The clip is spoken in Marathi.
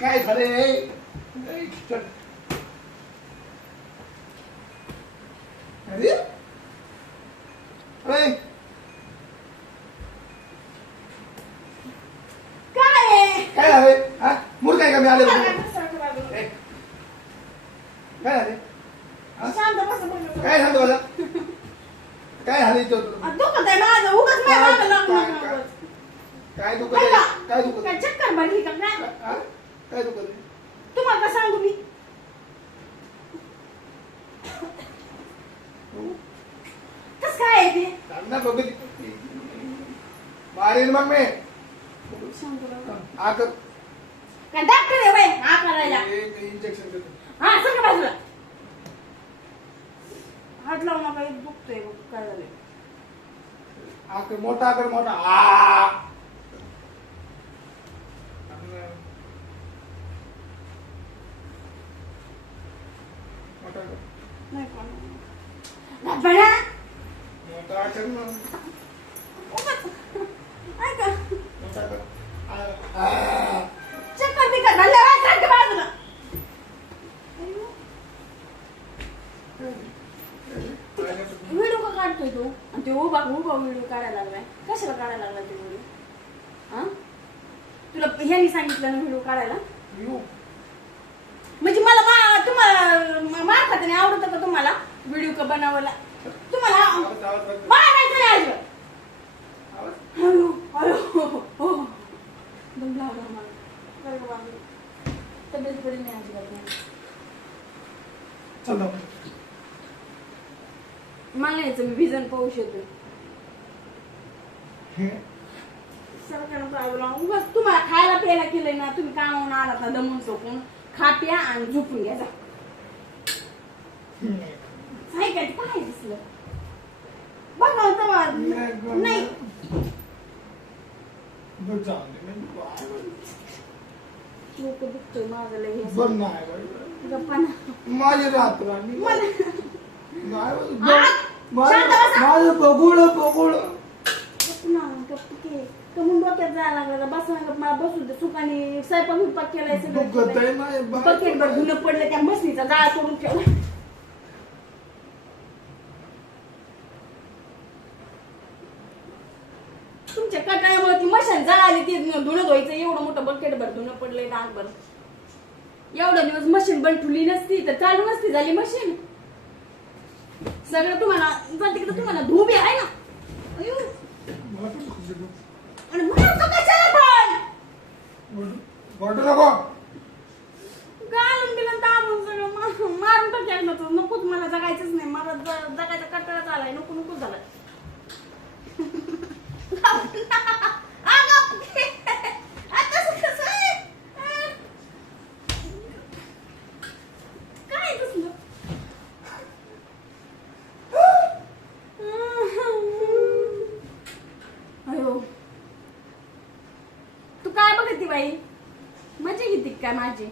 काय झालंय ए, चल. अरे अरे काय आहे? काय झालंय हा मूर्ख आहे का मी आले काय आहे? काय झाले? शांत बस बोलू. काय झालं मला काय झालं इथं तुला? आ, दुखत आहे माझं उगाच माझ्या मागं लागू काय- नका काय- उगाच. काय दुखत काय आहे? काय दुखत काय? चक्कर भरली का काय हा? काय दुखत आहे तुम्हाला काय सांगू मी? कस काय आहे ते? सांग ना बघ. मारेल मग मी. हा कर. काय डॉक्टर आहे वय? हा करायला. इंजेक्शन देतो. हा सगळं बाजूला? हात लावू नका एक दुखतोय काय झालंय. हा कर. मोठा हा कर मोठा. आ मोठा कर नाही कोण बळा मोठा कर ना उगाच ऐका मोठा कर आ, आ. चक्कर बिकर भरल्या वय सारखं बाजूला व्हिडिओ का काढतोय तू आणि ते उभा उभा व्हिडिओ काढायला लागलाय कशाला काढायला लागला ते व्हिडिओ हा? तुला ह्यांनी सांगितलं ना व्हिडिओ काढायला येऊ. म्हणजे मला मा- मारतात नाही आवडतं का तुम्हाला? व्हिडिओ का बनवायला? तुम्हाला. मारायचं नाही हो दम मला? तब्येत बरी नाही अजिबात नाही. चल. जाऊ. मला नाही यायचं मी भिजन पाऊस तुम्हाला खायला प्यायला केलंय ना तुम्ही कामावून आलात ना दमून चोपून खा प्या आणि झोपून घ्या जा. नाही काय दिसलं. बघ नाही? डोकं दुखतोय माझं माझे बघुळ बघुळ. कमून डोक्यात जायला लागला. बस ना गप्प. मला बसू दे. सुखाने स्वयंपाक केलाय सगळं. भर धुणं पडलं त्या मसनीचा जाळ करून ठेवला. तुमच्या कटाळ्यामुळे ती मशान जळाली ती धुणं धुवायचं एवढं मोठं बकेट भर धुणं पडलंय डागभर एवढा दिवस मशीन बंद ठुली नसती तर चालू नसती झाली मशीन. सगळं तुम्हाला पण तिकडे तुम्हाला धुबी आहे ना. आणि म्हणून तर कशाला पण? वाटू नको घालून गेलं दाबून सगळं मा- मारून टाकलं ना तो नकोच मला जगायचंच नाही मला ज- जगायचा कटाळाच आलाय नको नको झालाय अगं, आता कसं आहे? काय तसलं? अयो तू काय बघती बाई. मजा घेते काय माझी.